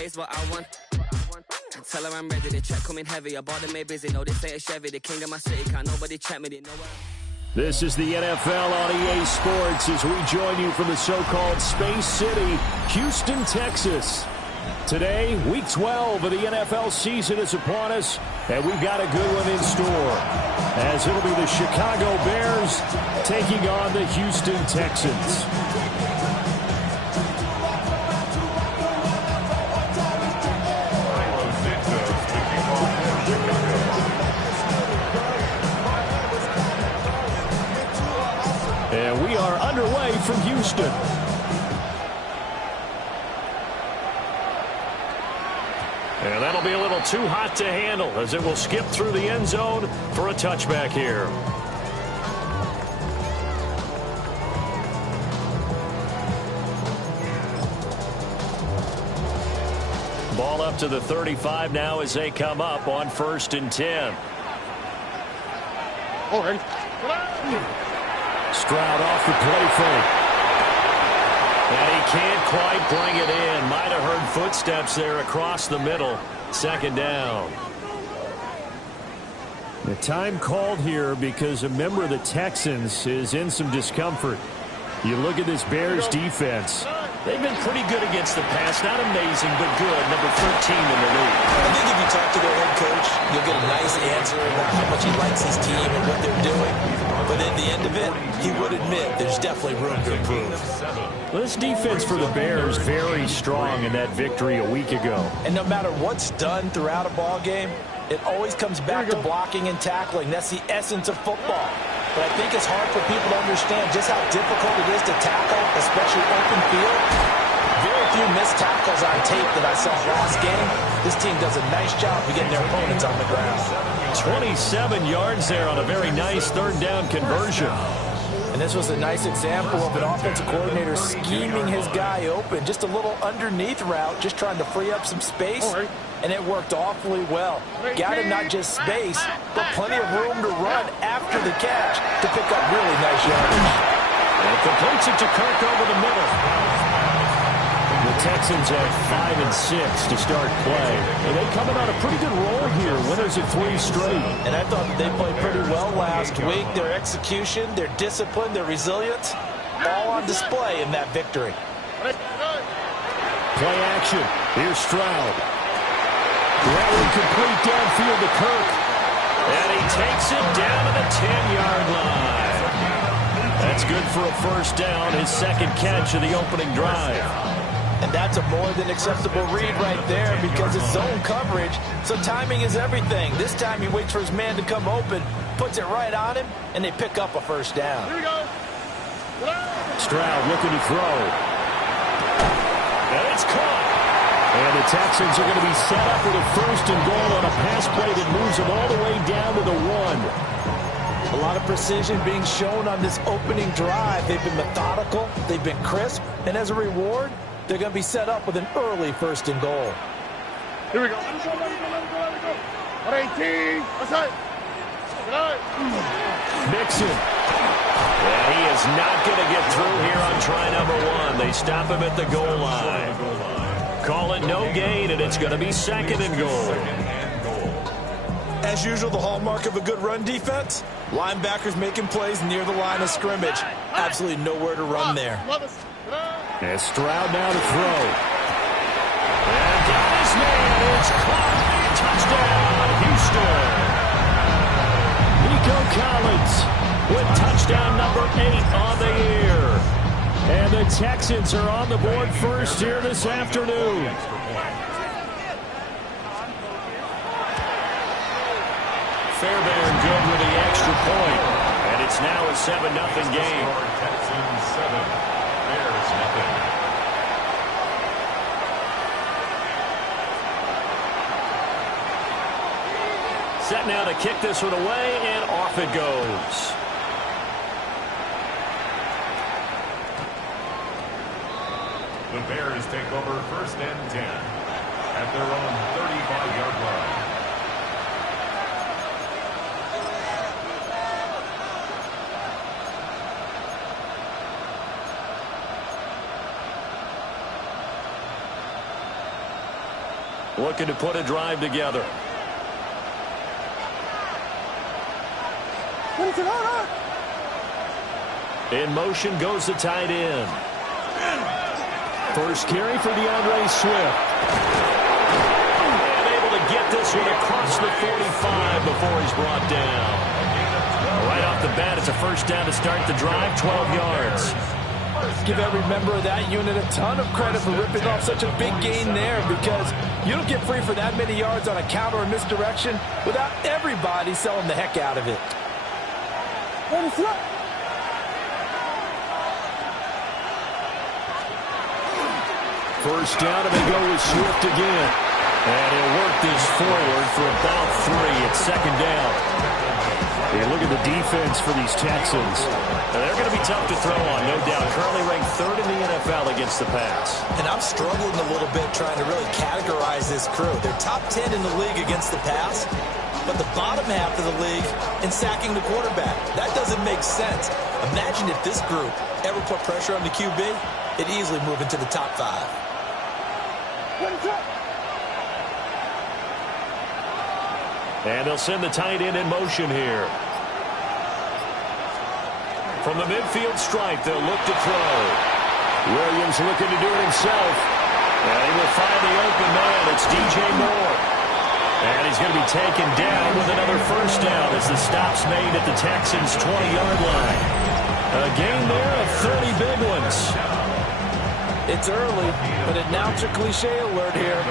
phase what I want. Tell her I'm ready, the check coming heavy. I bought them made busy, no this ain't a Chevy. The king of my city, can't nobody check me, they know what. This is the NFL on EA Sports as we join you from the so-called Space City, Houston, Texas. Today, Week 12 of the NFL season is upon us, and we've got a good one in store, as it'll be the Chicago Bears taking on the Houston Texans. And we are underway from Houston. And that'll be a little too hot to handle as it will skip through the end zone for a touchback here. Ball up to the 35 now as they come up on 1st and 10. Stroud off the play fake. And he can't quite bring it in. Might have heard footsteps there across the middle. 2nd down. The time called here because a member of the Texans is in some discomfort. You look at this Bears defense. They've been pretty good against the pass. Not amazing, but good. Number 13 in the league. I think if you talk to their head coach, you'll get a nice answer about how much he likes his team and what they're doing. But at the end of it, he would admit there's definitely room to improve. Well, this defense for the Bears very strong in that victory a week ago. And no matter what's done throughout a ball game, it always comes back to blocking and tackling. That's the essence of football. But I think it's hard for people to understand just how difficult it is to tackle, especially open field. Very few missed tackles on tape that I saw last game. This team does a nice job of getting their opponents on the ground. 27 yards there on a very nice 3rd down conversion. And this was a nice example of an offensive coordinator scheming his guy open. Just a little underneath route, just trying to free up some space. And it worked awfully well. Got him not just space, but plenty of room to run after the catch to pick up really nice yardage. And completes it to Kirk over the middle. The Texans have 5 and 6 to start play. And they coming on a pretty good roll here. Winners of 3 straight. And I thought that they played pretty well last week. Their execution, their discipline, their resilience, all on display in that victory. Play action. Here's Stroud. Rally complete downfield to Kirk. And he takes it down to the 10-yard line. That's good for a 1st down, his 2nd catch of the opening drive. And that's a more than acceptable read right there because it's zone coverage, so timing is everything. This time he waits for his man to come open, puts it right on him, and they pick up a 1st down. Here we go. Stroud looking to throw. And it's caught. And the Texans are going to be set up with a 1st and goal on a pass play that moves them all the way down to the 1. A lot of precision being shown on this opening drive. They've been methodical, they've been crisp, and as a reward, they're going to be set up with an early 1st and goal. Here we go. Let me go. 18. That's it. Mixon. And he is not going to get through here on try number 1. They stop him at the goal line. Call it no gain, and it's going to be 2nd and goal. As usual, the hallmark of a good run defense, linebackers making plays near the line of scrimmage. Absolutely nowhere to run there. And Stroud now to throw. And down his man. It's caught. Touchdown, Houston. Nico Collins with touchdown number 8 on the year. And the Texans are on the board first here this afternoon. Fairbairn good with the extra point. And it's now a 7-0 game. Texans 7, Bears nothing. Set now to kick this one away, and off it goes. The Bears take over 1st and 10 at their own 35-yard line. looking to put a drive together. In motion goes the tight end. First carry for DeAndre Swift. And able to get this one across the 45 before he's brought down. Right off the bat, it's a first down to start the drive, 12 yards. Give every member of that unit a ton of credit for ripping off such a big gain there, because you don't get free for that many yards on a counter or misdirection without everybody selling the heck out of it. First down, and they go with Swift again. And he'll work this forward for about 3. It's second down. You look at the defense for these Texans. They're going to be tough to throw on, no doubt. Currently ranked 3rd in the NFL against the pass. And I'm struggling a little bit trying to really categorize this crew. They're top 10 in the league against the pass, but the bottom half of the league in sacking the quarterback. That doesn't make sense. Imagine if this group ever put pressure on the QB, it'd easily move into the top 5. And they'll send the tight end in motion here. From the midfield stripe, they'll look to throw. Williams looking to do it himself. And he will find the open man. It's DJ Moore. And he's going to be taken down with another first down as the stop's made at the Texans' 20-yard line. A gain there of 30 big ones. It's early, but announcer cliche alert here.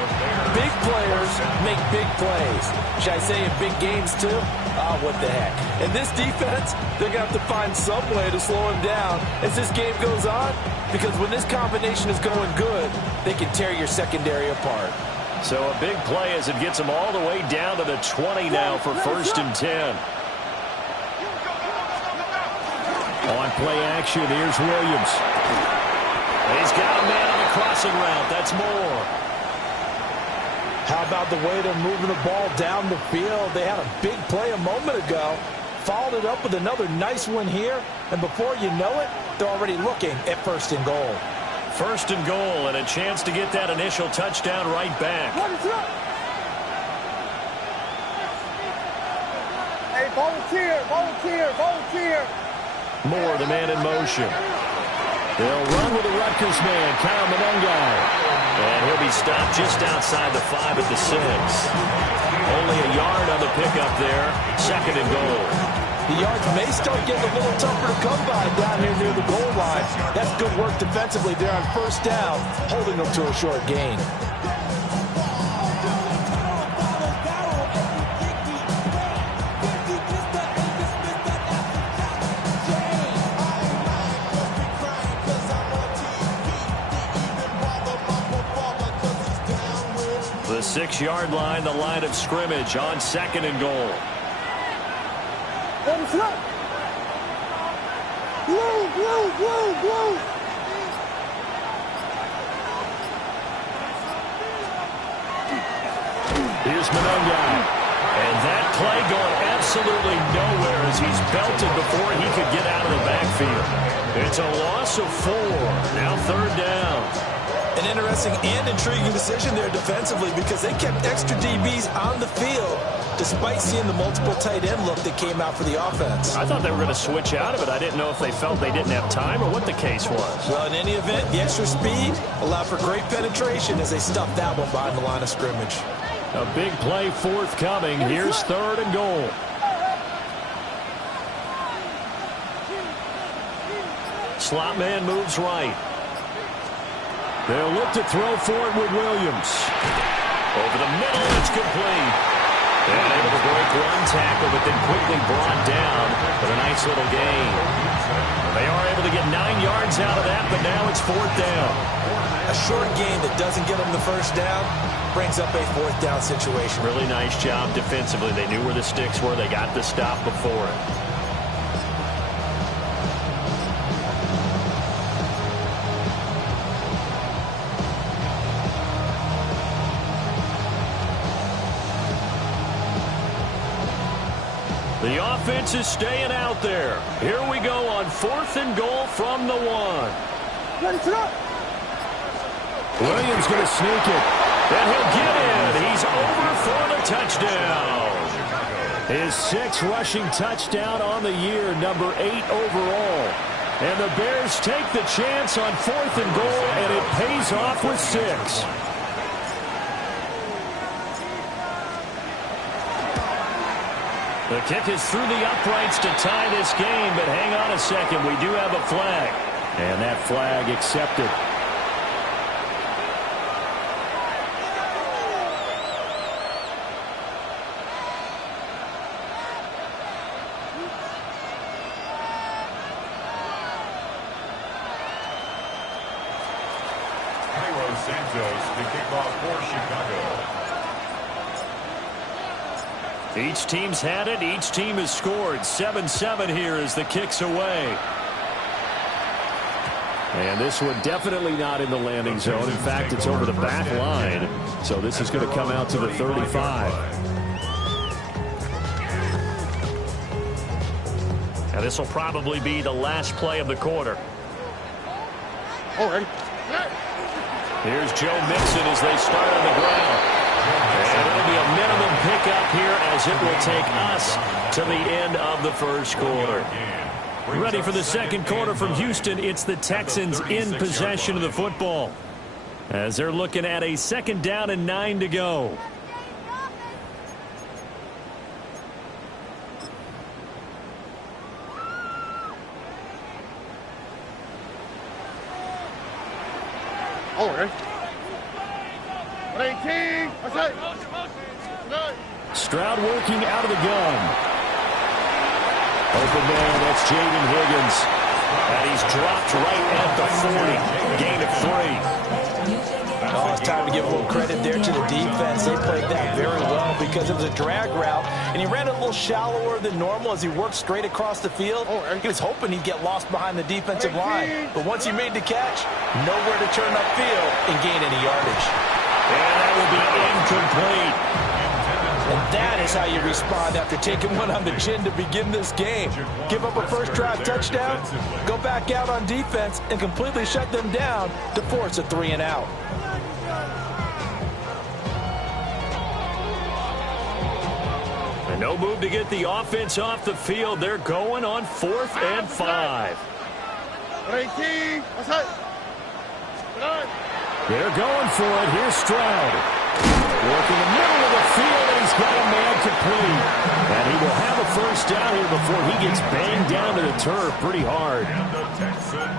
Big players make big plays. Should I say in big games too? Oh, what the heck. And this defense, they're going to have to find some way to slow him down as this game goes on, because when this combination is going good, they can tear your secondary apart. So a big play as it gets them all the way down to the 20 now for 1st and 10. On play action, here's Williams. He's got a man on the crossing route. That's Moore. How about the way they're moving the ball down the field? They had a big play a moment ago, followed it up with another nice one here, and before you know it, they're already looking at 1st and goal. 1st and goal, and a chance to get that initial touchdown right back. Hey, volunteer, volunteer, volunteer. Moore, the man in motion. They'll run with the Rutgers man, Kyle Monangai. And he'll be stopped just outside the 5 at the 6. Only a yard on the pickup there. 2nd and goal. The yards may start getting a little tougher to come by down here near the goal line. That's good work defensively there on 1st down, holding them to a short gain. The 6-yard line, the line of scrimmage on 2nd and goal. Here's Monangai. And that play going absolutely nowhere as he's belted before he could get out of the backfield. It's a loss of 4. Now 3rd down. An interesting and intriguing decision there defensively, because they kept extra DBs on the field despite seeing the multiple tight end look that came out for the offense. I thought they were going to switch out of it. I didn't know if they felt they didn't have time or what the case was. Well, in any event, the extra speed allowed for great penetration as they stuffed that one behind the line of scrimmage. A big play forthcoming. Here's 3rd and goal. Slot man moves right. They'll look to throw for it with Williams. Over the middle, it's complete. And able to break one tackle, but then quickly brought down with a nice little gain. They are able to get 9 yards out of that, but now it's 4th down. A short gain that doesn't get them the 1st down brings up a 4th down situation. Really nice job defensively. They knew where the sticks were. They got the stop before it. The offense is staying out there. Here we go on 4th and goal from the 1. Ready to go. Williams going to sneak it. And he'll get in. He's over for the touchdown. His 6th rushing touchdown on the year, number 8 overall. And the Bears take the chance on 4th and goal, and it pays off with 6. The kick is through the uprights to tie this game, but hang on a second. We do have a flag. And that flag accepted. Santos to kick off for Chicago. Each team's had it. Each team has scored. 7-7 here as the kick's away. And this one definitely not in the landing zone. In fact, it's over the back line. So this is going to come out to the 35. Now this will probably be the last play of the quarter. All right. Here's Joe Mixon as they start on the ground. And it'll be a minimum pickup here as it will take us to the end of the first quarter. Ready for the second quarter from Houston. It's the Texans in possession of the football as they're looking at a 2nd down and 9 to go. All right. 18. Stroud working out of the gun. Open man, that's Jaden Higgins. And he's dropped right at the 40. Gain of 3. Oh, it's time to give a little credit there to the defense. They played that very well because it was a drag route, and he ran a little shallower than normal as he worked straight across the field. He was hoping he'd get lost behind the defensive line, but once he made the catch, nowhere to turn upfield and gain any yardage. And that will be incomplete. And that is how you respond after taking one on the chin to begin this game. Give up a first-drive touchdown, go back out on defense, and completely shut them down to force a 3-and-out. And no move to get the offense off the field. They're going on 4th and 5. 18. They're going for it. Here's Stroud. Working the middle of the field, and he's got a man complete. And he will have a first down here before he gets banged down to the turf pretty hard.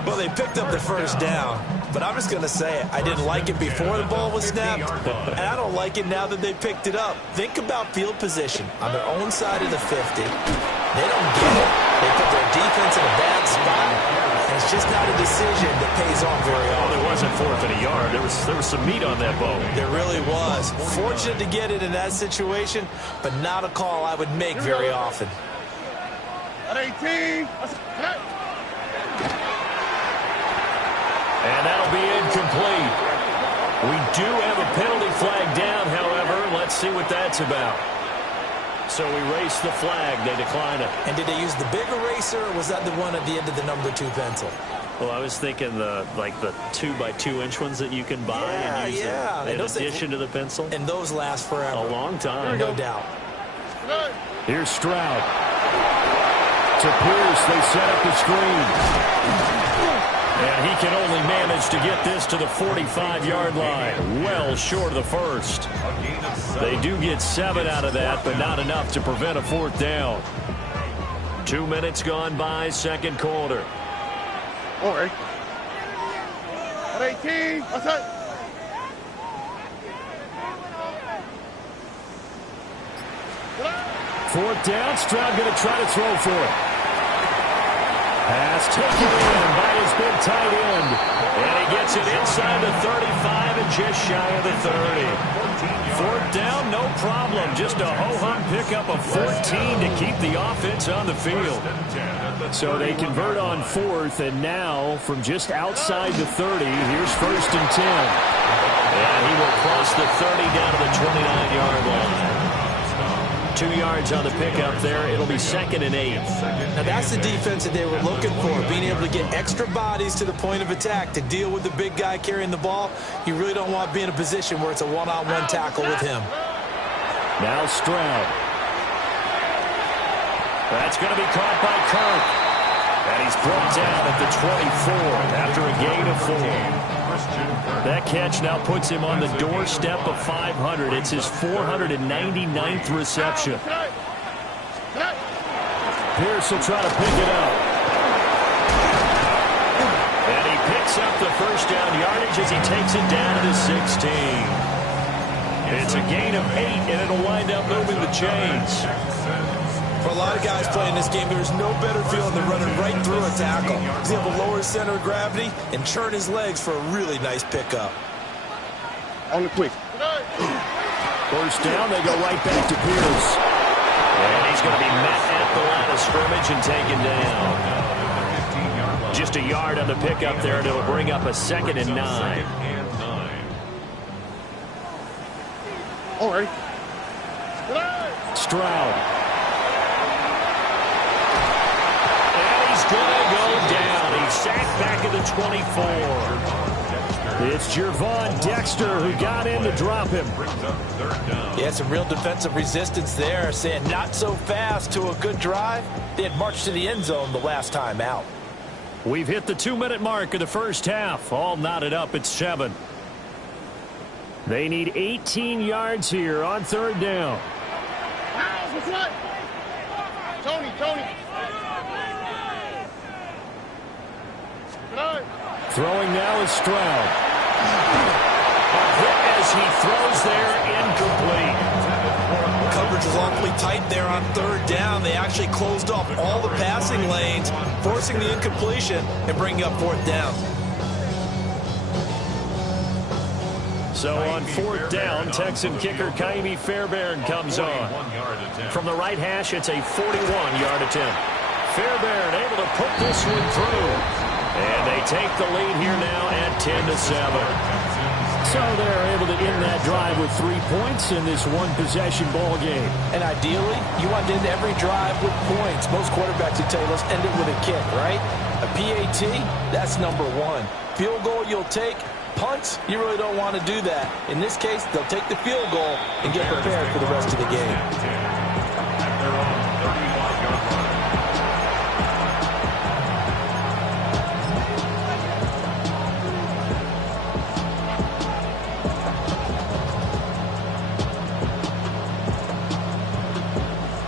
Well, they picked up the first down, but I'm just going to say it. I didn't like it before the ball was snapped, and I don't like it now that they picked it up. Think about field position on their own side of the 50. They don't get it. They put their defense in a bad spot. It's just not a decision that pays off very often. Well, there wasn't 4th and a yard. There was some meat on that bone. There really was. Fortunate to get it in that situation, but not a call I would make very often. 18. And that'll be incomplete. We do have a penalty flag down, however. Let's see what that's about. So erase the flag. They decline it. And did they use the big eraser, or was that the one at the end of the number 2 pencil? Well, I was thinking the 2x2-inch ones that you can buy and use in addition to the pencil. And those last forever. A long time. No doubt. Here's Stroud. To Pierce, they set up the screen. And he can only manage to get this to the 45-yard line. Well short of the first. They do get 7 out of that, but not enough to prevent a 4th down. 2 minutes gone by, second quarter. All right. 18. 4th down, Stroud going to try to throw for it. Pass taken in by his big tight end. And he gets it inside the 35 and just shy of the 30. 4th down, no problem. Just a ho-hum pickup of 14 to keep the offense on the field. So they convert on 4th, and now from just outside the 30, here's 1st and 10. And he will cross the 30 down to the 29-yard line. 2 yards on the pickup there. It'll be 2nd and 8. Now that's the defense that they were looking for, being able to get extra bodies to the point of attack to deal with the big guy carrying the ball. You really don't want to be in a position where it's a one-on-one tackle with him. Now Stroud. That's going to be caught by Kirk. And he's brought down at the 24 after a gain of 4. That catch now puts him on the doorstep of 500. It's his 499th reception. Pierce will try to pick it up. And he picks up the first down yardage as he takes it down to the 16. It's a gain of 8, and it'll wind up moving the chains. For a lot of guys playing this game, there's no better feeling than running right through a tackle. He's able to lower his center of gravity and churn his legs for a really nice pickup. On the quick. First down, they go right back to Pierce. And he's going to be met at the line of scrimmage and taken down. Just a yard on the pickup there, and it'll bring up a 2nd and 9. All right. Stroud. He's going to go down. He's sacked back at the 24. It's Gervon Dexter who got in to drop him. Yeah, some real defensive resistance there, saying not so fast to a good drive. They had marched to the end zone the last time out. We've hit the 2-minute mark of the first half. All knotted up at 7. They need 18 yards here on 3rd down. Tony. Throwing now is Stroud. A hit as he throws there, incomplete. Coverage was awfully tight there on 3rd down. They actually closed off all the passing lanes, forcing the incompletion and bringing up 4th down. So on 4th down, Texan kicker Ka'imi Fairbairn comes on. From the right hash, it's a 41-yard attempt. Fairbairn able to put this one through. And they take the lead here now at 10-7. So they're able to end that drive with 3 points in this one-possession ball game. And ideally, you want to end every drive with points. Most quarterbacks would tell you, let's end it with a kick, right? A PAT, that's number 1. Field goal you'll take. Punts, you really don't want to do that. In this case, they'll take the field goal and get prepared for the rest of the game.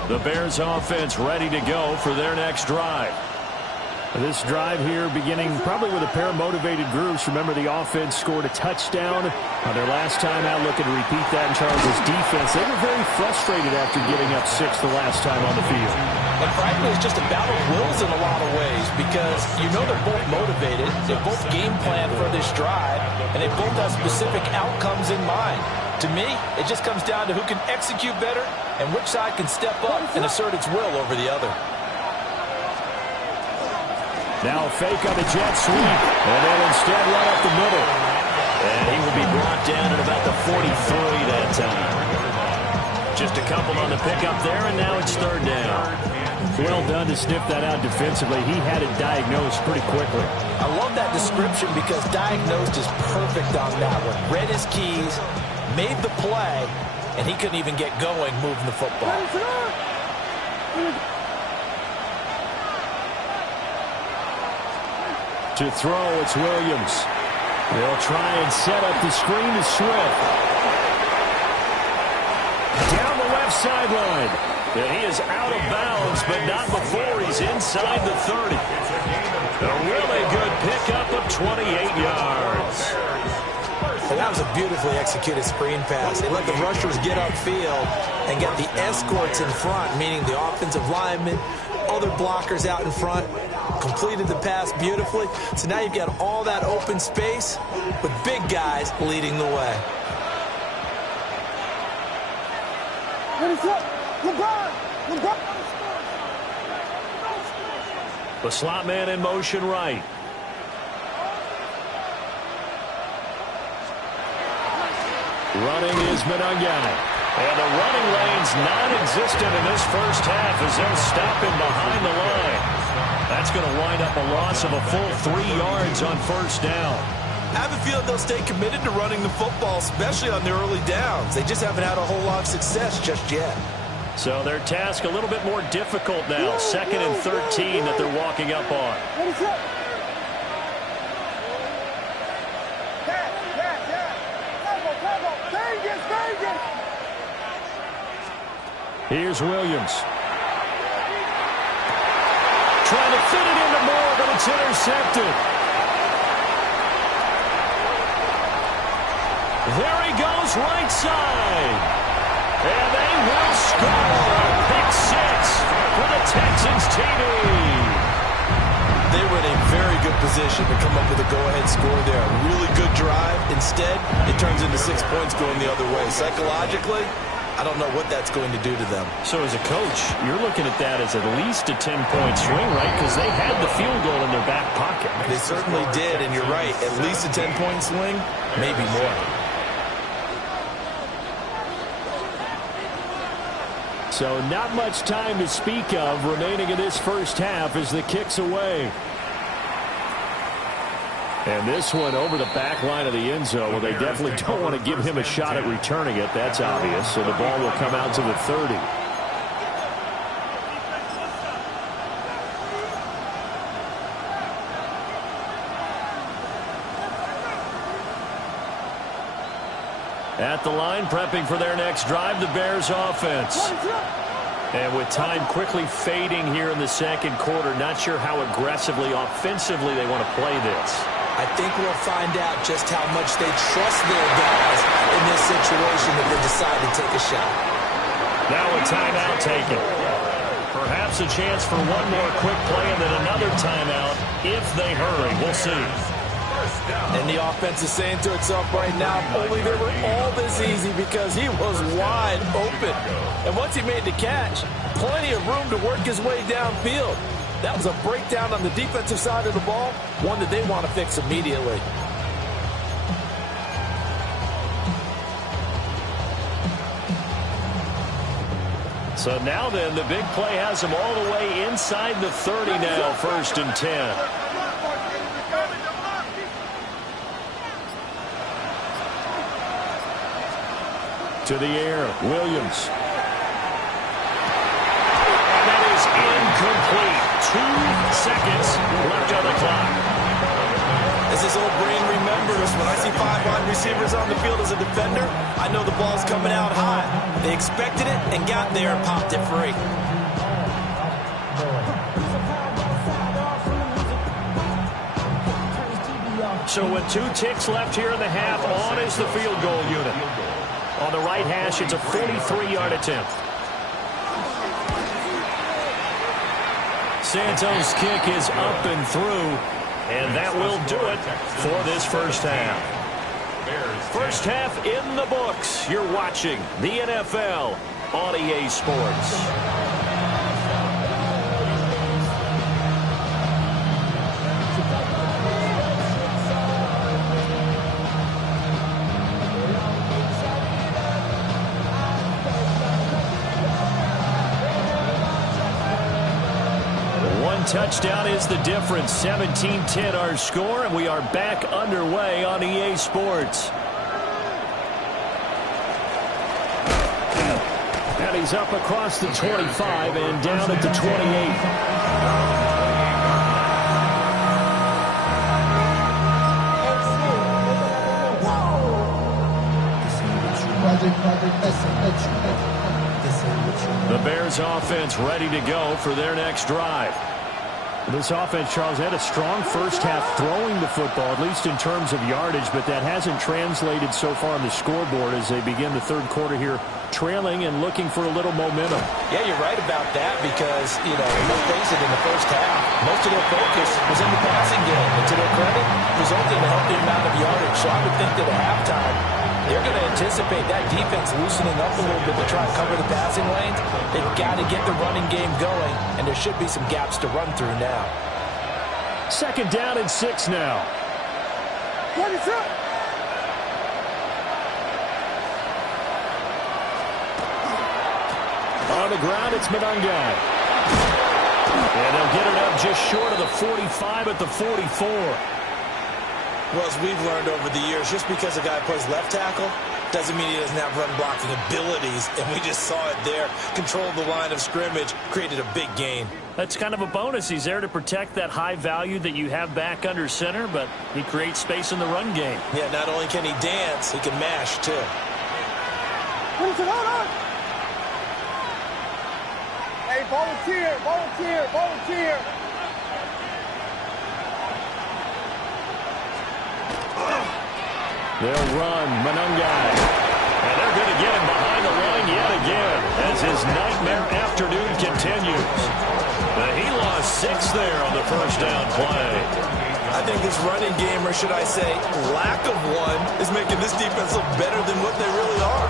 The Bears offense ready to go for their next drive. This drive here beginning probably with a pair of motivated groups. Remember, the offense scored a touchdown on their last time out. Looking to repeat that in Charles' defense. They were very frustrated after giving up 6 the last time on the field. And frankly, it's just a battle of wills in a lot of ways because you know they're both motivated. They both game plan for this drive, and they both have specific outcomes in mind. To me, it just comes down to who can execute better and which side can step up and assert its will over the other. Now a fake on the jet sweep, and then instead run up the middle. And he will be brought down at about the 43 that time. Just a couple on the pickup there, and now it's 3rd down. Well done to sniff that out defensively. He had it diagnosed pretty quickly. I love that description because diagnosed is perfect on that one. Read his keys, made the play, and he couldn't even get going moving the football. To throw, it's Williams. They'll try and set up the screen to Swift. Down the left sideline. And he is out of bounds, but not before he's inside the 30. A really good pickup of 28 yards. And that was a beautifully executed screen pass. They let the rushers get upfield and get the escorts in front, meaning the offensive linemen, other blockers out in front, completed the pass beautifully. So now you've got all that open space with big guys leading the way. The slot man in motion right. Running is Monangai. And the running lane's non-existent in this first half as they'll stop him behind the line. That's going to wind up a loss of a full 3 yards on first down. I have a feeling they'll stay committed to running the football, especially on their early downs. They just haven't had a whole lot of success just yet. So their task a little bit more difficult now. 2nd and 13 that they're walking up on. Here's Williams. Trying to fit it into Moore, but it's intercepted. There he goes, right side. And they will score. Pick 6 for the Texans TD. They were in a very good position to come up with a go-ahead score there. A really good drive. Instead, it turns into 6 points going the other way. Psychologically, I don't know what that's going to do to them. So as a coach, you're looking at that as at least a 10-point swing, right? Because they had the field goal in their back pocket. They certainly did, and you're right. At least a 10-point swing, maybe more. So not much time to speak of remaining in this first half as the kick's away. And this one over the back line of the end zone. Well, they definitely don't want to give him a shot at returning it. That's obvious. So the ball will come out to the 30. At the line, prepping for their next drive, the Bears offense. And with time quickly fading here in the second quarter, not sure how aggressively, offensively they want to play this. I think we'll find out just how much they trust their guys in this situation if they decide to take a shot. Now a timeout taken. Perhaps a chance for one more quick play and then another timeout if they hurry. We'll see. And the offense is saying to itself right now, only they were all this easy because he was wide open. And once he made the catch, plenty of room to work his way downfield. That was a breakdown on the defensive side of the ball, one that they want to fix immediately. So now then, the big play has them all the way inside the 30 now, 1st and 10. To the air, Williams. And that is incomplete. 2 seconds left on the clock. As his old brain remembers, when I see 5 wide receivers on the field as a defender, I know the ball's coming out high. They expected it and got there and popped it free. So with 2 ticks left here in the half, on is the field goal unit. On the right hash, it's a 43-yard attempt. Santos' kick is up and through, and that will do it for this first half. First half in the books. You're watching the NFL on EA Sports. Touchdown is the difference. 17-10 our score, and we are back underway on EA Sports. And he's up across the 25 and down at the 28. The Bears offense ready to go for their next drive. This offense, Charles, had a strong first half throwing the football, at least in terms of yardage, but that hasn't translated so far on the scoreboard as they begin the third quarter here, trailing and looking for a little momentum. Yeah, you're right about that because, let's face it, in the first half, most of their focus was in the passing game. And to their credit, resulted in a healthy amount of yardage. So I would think that at halftime, they're going to anticipate that defense loosening up a little bit to try and cover the passing lanes. They've got to get the running game going, and there should be some gaps to run through now. 2nd down and 6 now. on the ground, it's Monangai. And they'll get it up just short of the 45 at the 44. Well, as we've learned over the years, just because a guy plays left tackle doesn't mean he doesn't have run blocking abilities, and we just saw it there. Controlled the line of scrimmage, created a big gain. That's kind of a bonus. He's there to protect that high value that you have back under center, but he creates space in the run game. Yeah, not only can he dance, he can mash, too. Hey, volunteer, volunteer, volunteer. They'll run Monangai. And they're going to get him behind the line yet again as his nightmare afternoon continues. He lost 6 there on the first down play. I think this running game, or should I say lack of one, is making this defense look better than what they really are.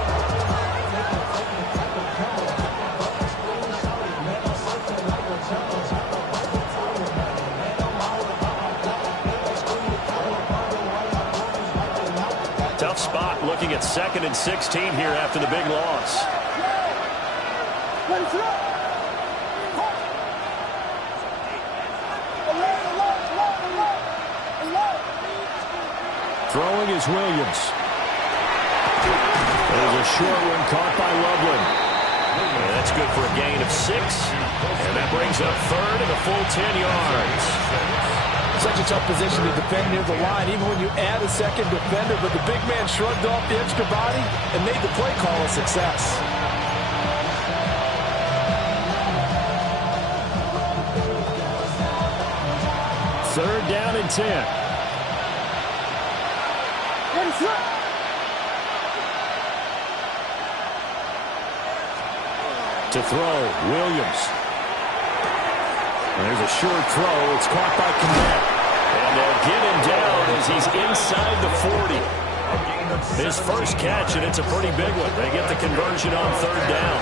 Tough spot looking at 2nd and 16 here after the big loss. Throwing is Williams. There's a short one caught by Loveland. And that's good for a gain of 6. And that brings up 3rd and a full 10 yards. Such a tough position to defend near the line, even when you add a second defender, but the big man shrugged off the extra body and made the play call a success. Third down and 10. To throw, Williams. And there's a short throw. It's caught by Kmet. And they'll get him down as he's inside the 40. His first catch, and it's a pretty big one. They get the conversion on 3rd down.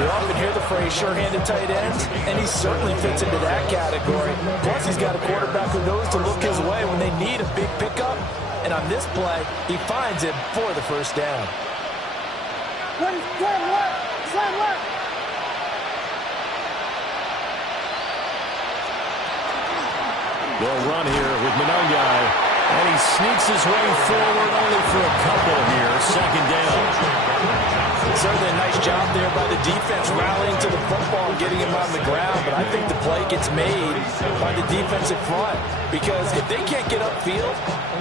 You often hear the phrase sure-handed tight ends, and he certainly fits into that category. Plus, he's got a quarterback who knows to look his way when they need a big pickup. And on this play, he finds it for the first down. They'll run here with Monangai. And he sneaks his way forward only for a couple here. 2nd down. Certainly a nice job there by the defense rallying to the football and getting him on the ground. But I think the play gets made by the defensive front. Because if they can't get upfield,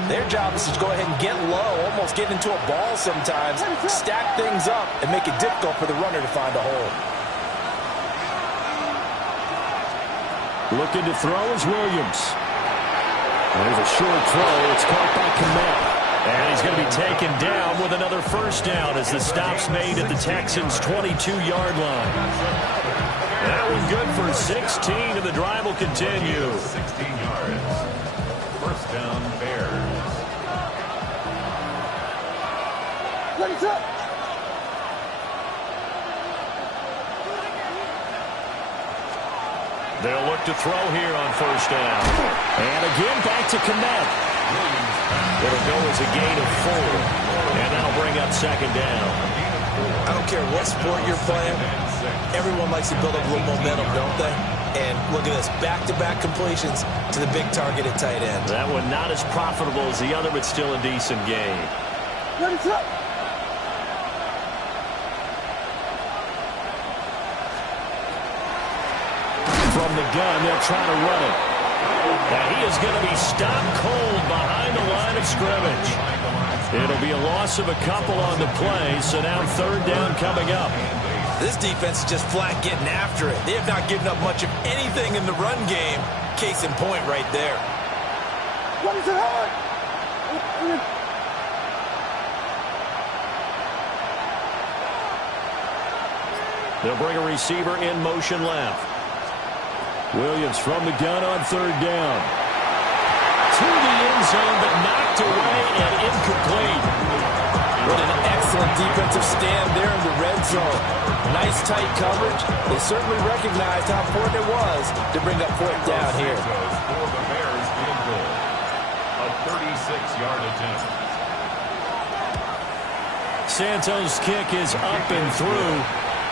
their job is to go ahead and get low, almost get into a ball sometimes, stack things up, and make it difficult for the runner to find a hole. Looking to throw is Williams. There's a short throw. It's caught by Kmet. And he's going to be taken down with another first down as the stop's made at the Texans' 22-yard line. That was good for 16, and the drive will continue. 16 yards. First down, Bears. They'll look to throw here on first down. And again back to Kmet. It'll go as a gain of 4. And that'll bring up 2nd down. I don't care what sport you're playing. Everyone likes to build up a little momentum, don't they? And look at this, back-to-back completions to the big target at tight end. That one not as profitable as the other, but still a decent gain. From the gun, they'll try to run it. Now he is going to be stopped cold behind the line of scrimmage. It'll be a loss of a couple on the play, so now 3rd down coming up. This defense is just flat getting after it. They have not given up much of anything in the run game. Case in point right there. They'll bring a receiver in motion left. Williams from the gun on 3rd down. To the end zone, but knocked away and incomplete. What an excellent defensive stand there in the red zone. Nice tight coverage. They certainly recognized how important it was to bring up 4th down here. For the Bears field goal. A 36-yard attempt. Santos' kick is up and through.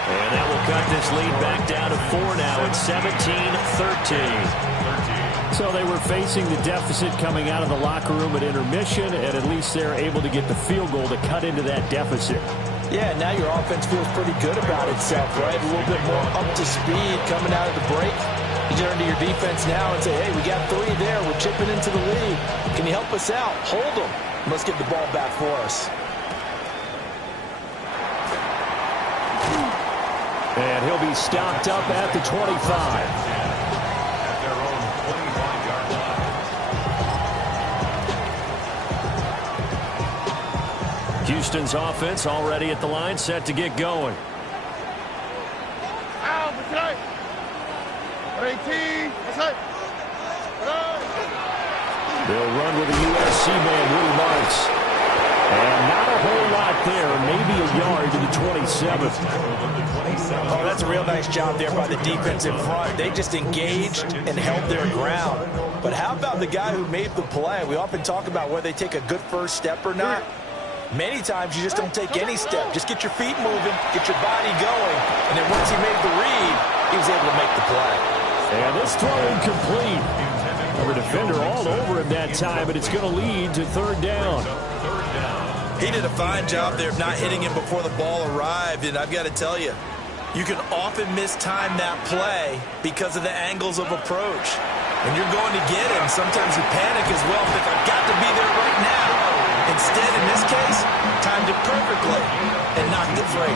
And that will cut this lead back down to 4 now. It's 17-13. So they were facing the deficit coming out of the locker room at intermission, and at least they're able to get the field goal to cut into that deficit. Yeah, now your offense feels pretty good about itself, right? A little bit more up to speed coming out of the break. You turn to your defense now and say, hey, we got 3 there. We're chipping into the lead. Can you help us out? Hold them. Let's get the ball back for us. And he'll be stopped up at the 25. At their own 25-yard line. Houston's offense already at the line, set to get going. They'll run with a USC man, Woody Marks. And not a whole lot there, maybe a yard to the 27th. Oh, that's a real nice job there by the defense in front. They just engaged and held their ground. But how about the guy who made the play? We often talk about whether they take a good first step or not. Many times you just don't take any step. Just get your feet moving, get your body going, and then once he made the read, he was able to make the play. And this throw incomplete. The defender all over him that time, but it's going to lead to 3rd down. He did a fine job there of not hitting him before the ball arrived, and I've got to tell you, you can often mistime that play because of the angles of approach. When you're going to get him, sometimes you panic as well, think, I've got to be there right now. Instead, in this case, timed it perfectly and knocked it free.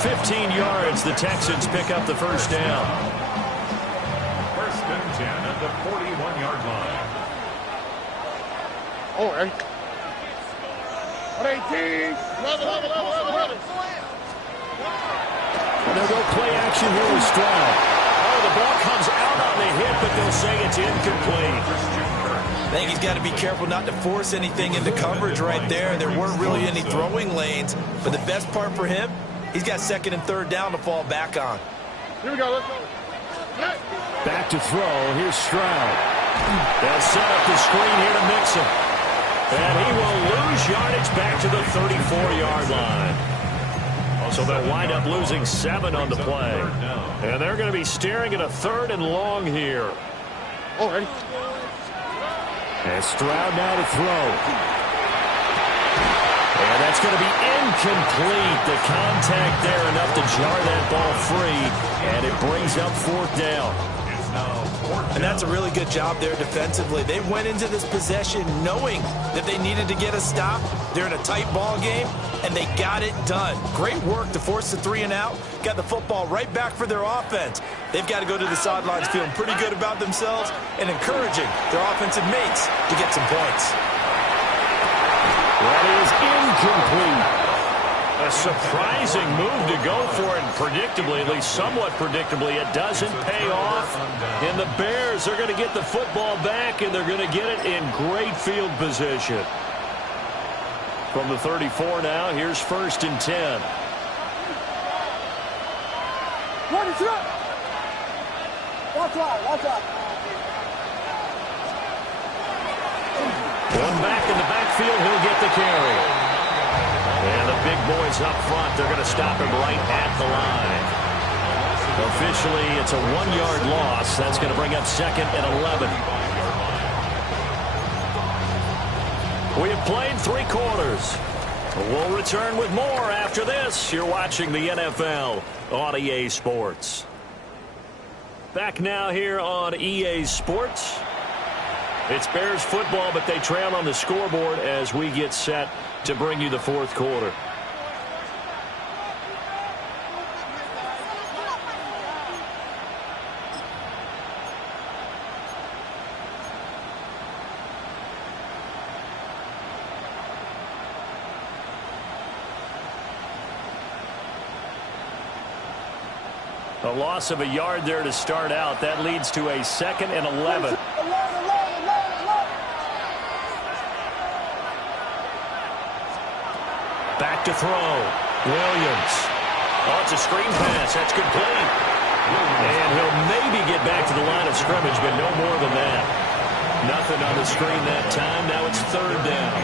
15 yards, the Texans pick up the 1st down. 1st and 10 at the 41-yard line. Oh, hey. 118. Love it. And they'll go play action here with Stroud. Oh, the ball comes out on the hit, but they'll say it's incomplete. I think he's got to be careful not to force anything into coverage right there. There weren't really any throwing lanes, but the best part for him, he's got 2nd and 3rd down to fall back on. Here we go, let's go. Back to throw, here's Stroud. They'll set up the screen here to Mixon. And he will lose yardage back to the 34-yard line. So they'll wind up losing 7 on the play. And they're going to be staring at a 3rd and long here. Oh, ready. And Stroud now to throw. And that's going to be incomplete. The contact there enough to jar that ball free. And it brings up 4th down. And that's a really good job there defensively. They went into this possession knowing that they needed to get a stop. They're in a tight ball game, and they got it done. Great work to force the 3 and out. Got the football right back for their offense. They've got to go to the sidelines feeling pretty good about themselves and encouraging their offensive mates to get some points. That is incomplete. A surprising move to go for it, and predictably, at least somewhat predictably, it doesn't pay off. And the Bears are going to get the football back, and they're going to get it in great field position. From the 34 now, here's 1st and 10. Watch out. One back in the backfield, he'll get the carry. And the big boys up front, they're going to stop him right at the line. Officially, it's a 1-yard loss. That's going to bring up 2nd and 11. We have played 3 quarters. We'll return with more after this. You're watching the NFL on EA Sports. Back now here on EA Sports. It's Bears football, but they trail on the scoreboard as we get set to bring you the 4th quarter. A loss of a yard there to start out. That leads to a 2nd and 11. Back to throw. Williams. Oh, it's a screen pass. That's complete. And he'll maybe get back to the line of scrimmage, but no more than that. Nothing on the screen that time. Now it's 3rd down.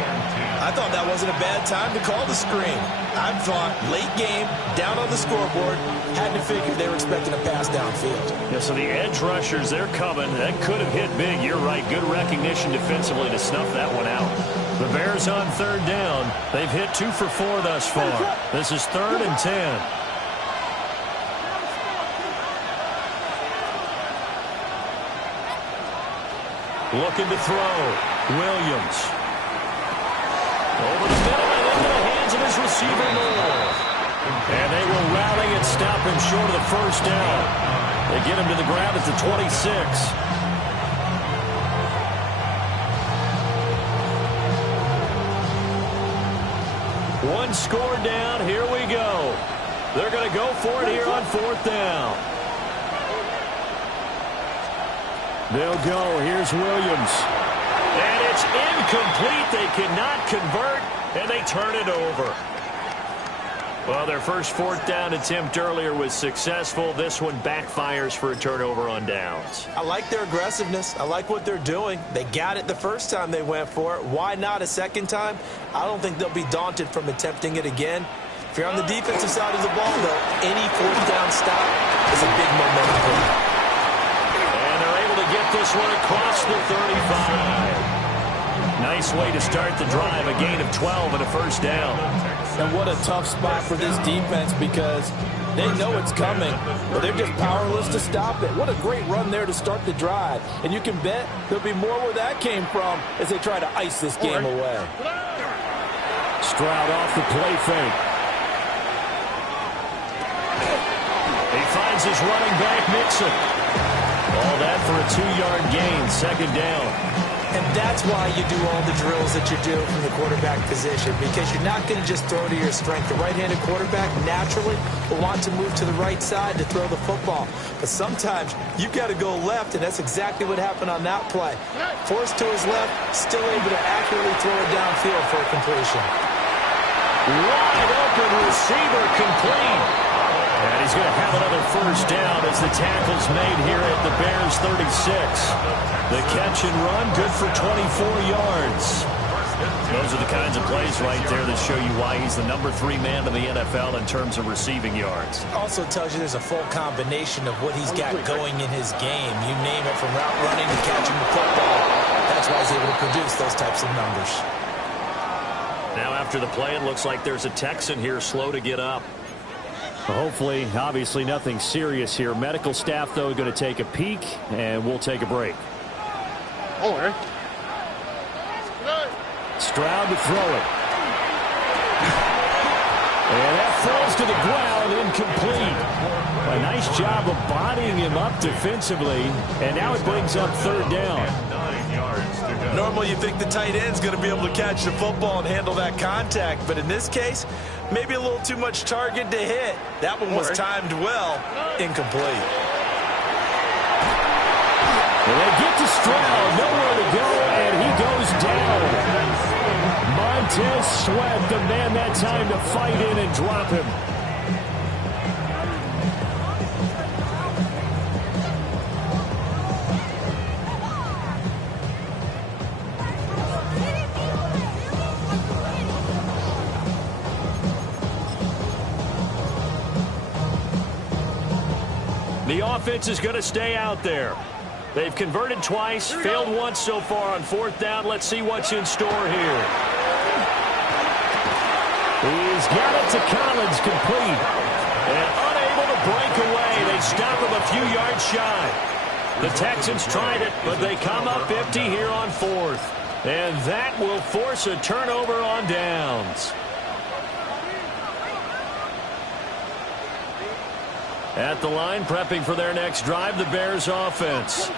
I thought that wasn't a bad time to call the screen. I thought late game, down on the scoreboard, had to figure they were expecting a pass downfield. Yeah, so the edge rushers, they're coming. That could have hit big. You're right. Good recognition defensively to snuff that one out. The Bears on third down. They've hit 2 for 4 thus far. This is 3rd and 10. Looking to throw. Williams. Over the middle and into the hands of his receiver, Moore. And they will rally and stop him short of the first down. They get him to the ground at the 26. One score down. Here we go. They're going to go for it here on 4th down. They'll go. Here's Williams. And it's incomplete. They cannot convert, and they turn it over. Well, their first 4th down attempt earlier was successful. This one backfires for a turnover on downs. I like their aggressiveness. I like what they're doing. They got it the first time they went for it. Why not a second time? I don't think they'll be daunted from attempting it again. If you're on the defensive side of the ball, though, any 4th down stop is a big momentum play. Get this one across the 35. Nice way to start the drive. A gain of 12 and a first down. And what a tough spot for this defense because they know it's coming, but they're just powerless to stop it. What a great run there to start the drive. And you can bet there'll be more where that came from as they try to ice this game away. Stroud off the play fake. He finds his running back, Mixon. All that for a 2-yard gain, 2nd down. And that's why you do all the drills that you do from the quarterback position, because you're not going to just throw to your strength. The right-handed quarterback naturally will want to move to the right side to throw the football. But sometimes you've got to go left, and that's exactly what happened on that play. Forced to his left, still able to accurately throw it downfield for a completion. Wide open receiver complete. And he's going to have another first down as the tackle's made here at the Bears 36. The catch and run, good for 24 yards. Those are the kinds of plays right there that show you why he's the number 3 man in the NFL in terms of receiving yards. Also tells you there's a full combination of what he's got going in his game. You name it, from route running to catching the football. That's why he's able to produce those types of numbers. Now after the play, it looks like there's a Texan here slow to get up. Hopefully, obviously nothing serious here. Medical staff, though, going to take a peek, and we'll take a break. Stroud to throw it. And that falls to the ground, incomplete. A nice job of bodying him up defensively, and now it brings up 3rd down. Normally you think the tight end's going to be able to catch the football and handle that contact, but in this case, maybe a little too much target to hit. That one was timed well. Incomplete. Well, they get to Stroud, nowhere to go, and he goes down. Montez Sweat, the man that time to fight in and drop him. The offense is going to stay out there. They've converted twice, failed once so far on 4th down. Let's see what's in store here. He's got it to Collins, complete. And unable to break away. They stop him a few yards shy. The Texans tried it, but they come up empty here on 4th. And that will force a turnover on downs. At the line, prepping for their next drive, the Bears offense.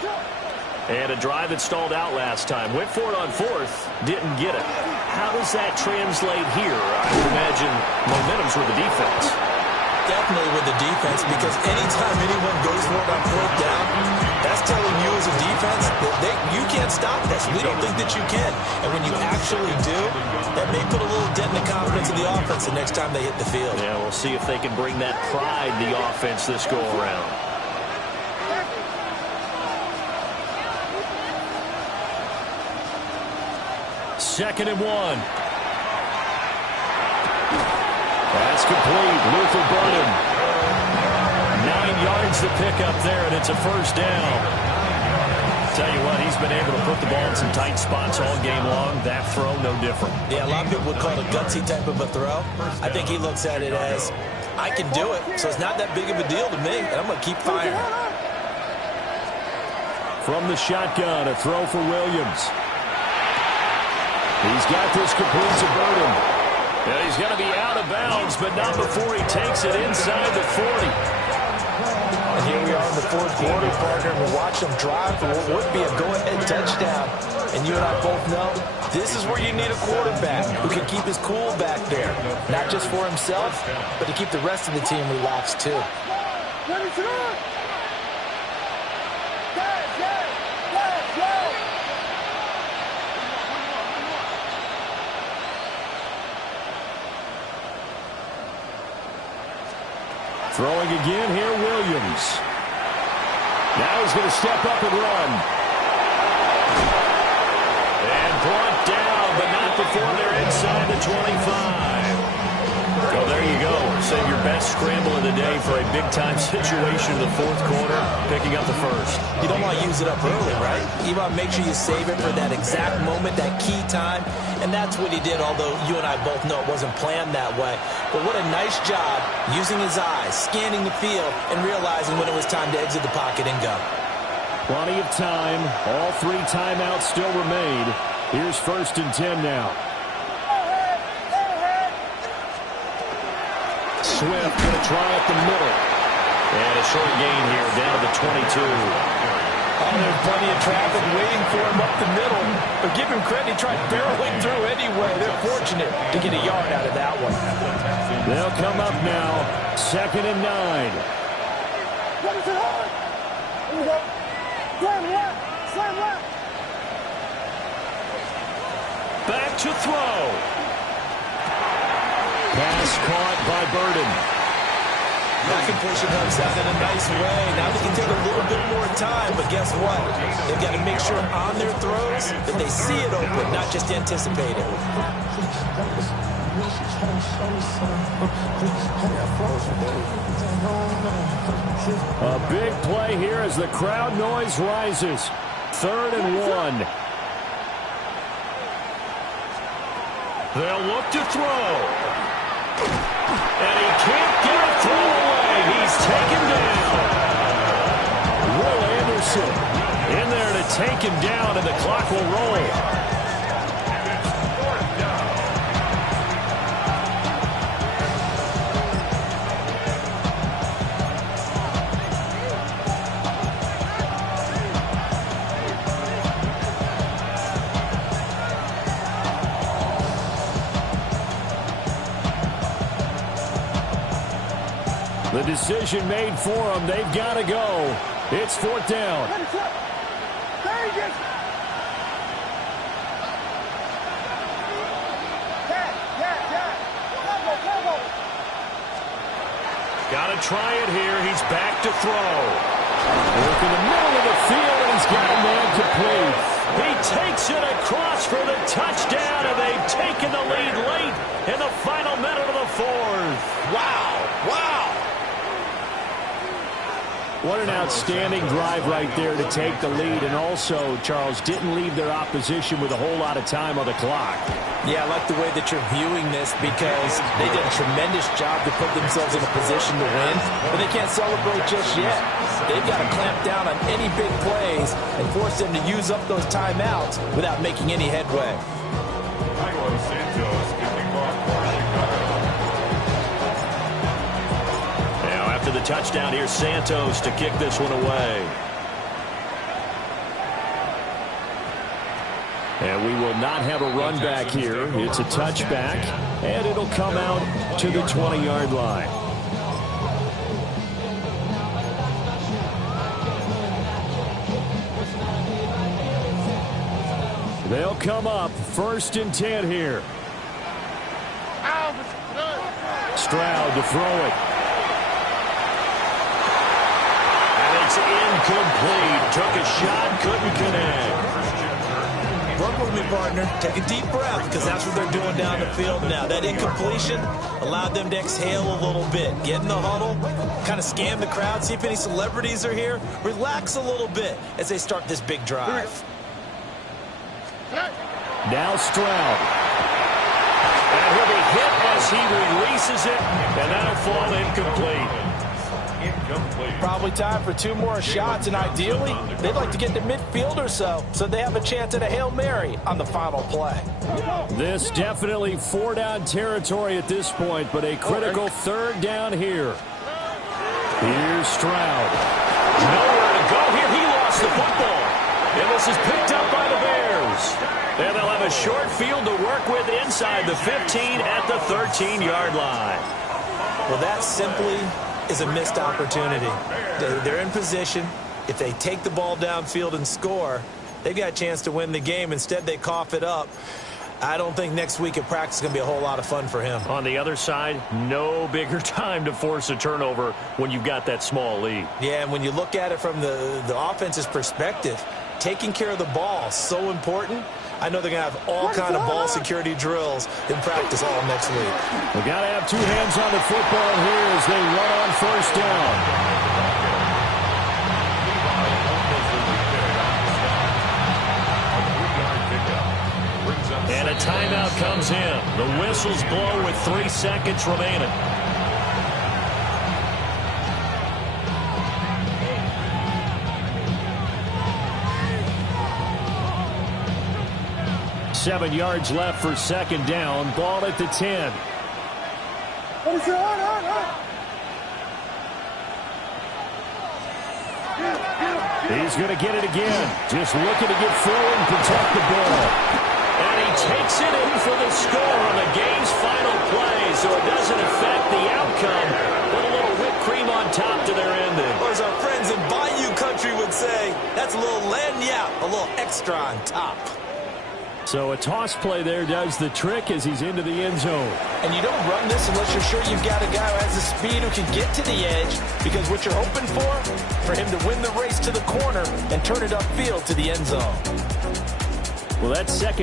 And a drive that stalled out last time. Went for it on 4th, didn't get it. How does that translate here? I would imagine momentum's with the defense. Definitely with the defense, because anytime anyone goes for it on 4th down, that's telling you as a defense that you can't stop this. We don't think that you can. And when you actually do, that may put a little dent in the confidence of the offense the next time they hit the field. Yeah, we'll see if they can bring that pride to the offense this go around. Second and 1. complete. Luther Burden. 9 yards to pick up there, and it's a first down. Tell you what, he's been able to put the ball in some tight spots all game long. That throw, no different. Yeah, a lot of people would call it a gutsy type of a throw. I think he looks at it as, I can do it, so it's not that big of a deal to me, and I'm going to keep firing. From the shotgun, a throw for Williams. He's got this complete to Burden. Yeah, he's going to be out of bounds, but not before he takes it inside the 40. And here we are in the fourth quarter, partner, and we watch them drive for what would be a go-ahead touchdown. And you and I both know this is where you need a quarterback who can keep his cool back there. Not just for himself, but to keep the rest of the team relaxed, too. Throwing again here, Williams. Now he's going to step up and run. And brought down, but not before they're inside the 25. Well, there you go. Save your best scramble of the day for a big-time situation in the fourth quarter, picking up the first. You don't want to use it up early, right? You want to make sure you save it for that exact moment, that key time. And that's what he did, although you and I both know it wasn't planned that way. But what a nice job using his eyes, scanning the field, and realizing when it was time to exit the pocket and go. Plenty of time. All 3 timeouts still remain. Here's 1st and 10 now. Swift going to try up the middle. And a short gain here, down to the 22. Oh, there's plenty of traffic waiting for him up the middle. But give him credit, he tried barreling through anyway. They're fortunate to get a yard out of that one. They'll come up now, 2nd and 9. Back to throw. Pass caught by Burden. That completion comes out in a nice way. Now they can take a little bit more time, but guess what? They've got to make sure on their throws that they see it open, not just anticipate it. A big play here as the crowd noise rises. 3rd and 1. They'll look to throw. And he can't get a throw away. He's taken down. Will Anderson in there to take him down, and the clock will roll. The decision made for them. They've got to go. It's 4th down. Got to try it here. He's back to throw. Look in the middle of the field, and he's got a man complete. He takes it across for the touchdown, and they've taken the lead late in the final minute of the 4th. Wow. Wow. What an outstanding drive right there to take the lead. And also, Charles, didn't leave their opposition with a whole lot of time on the clock. Yeah, I like the way that you're viewing this because they did a tremendous job to put themselves in a position to win, but they can't celebrate just yet. They've got to clamp down on any big plays and force them to use up those timeouts without making any headway. After the touchdown, here's Santos to kick this one away. And we will not have a run back here. It's a touchback, and it'll come out to the 20-yard line. They'll come up 1st and 10 here. Stroud to throw it. It's incomplete. Took a shot, couldn't connect. Work with me, partner. Take a deep breath, because that's what they're doing down the field now. That incompletion allowed them to exhale a little bit. Get in the huddle, kind of scan the crowd, see if any celebrities are here. Relax a little bit as they start this big drive. Now Stroud. And he'll be hit as he releases it, and that'll fall incomplete. Probably time for 2 more shots, and ideally, they'd like to get to midfield or so they have a chance at a Hail Mary on the final play. This definitely 4-down territory at this point, but a critical 3rd down here. Here's Stroud. Nowhere to go here. He lost the football. And this is picked up by the Bears. And they'll have a short field to work with inside the 15 at the 13-yard line. Well, that simply is a missed opportunity. They're in position. If they take the ball downfield and score, they've got a chance to win the game. Instead, they cough it up. I don't think next week at practice is going to be a whole lot of fun for him. On the other side, no bigger time to force a turnover when you've got that small lead. Yeah, and when you look at it from the offense's perspective, taking care of the ball is so important. I know they're going to have all kind of ball security drills in practice all next week. We got to have 2 hands on the football here as they run on 1st down. And a timeout comes in. The whistles blow with 3 seconds remaining. Seven yards left for 2nd down. Ball at the 10. He's going to get it again. Just looking to get through and protect the ball. And he takes it in for the score on the game's final play, so it doesn't affect the outcome. Put a little whipped cream on top to their ending. Or as our friends in Bayou Country would say, that's a little lagniappe, a little extra on top. So a toss play there does the trick as he's into the end zone. And you don't run this unless you're sure you've got a guy who has the speed who can get to the edge, because what you're hoping for him to win the race to the corner and turn it upfield to the end zone. Well, that second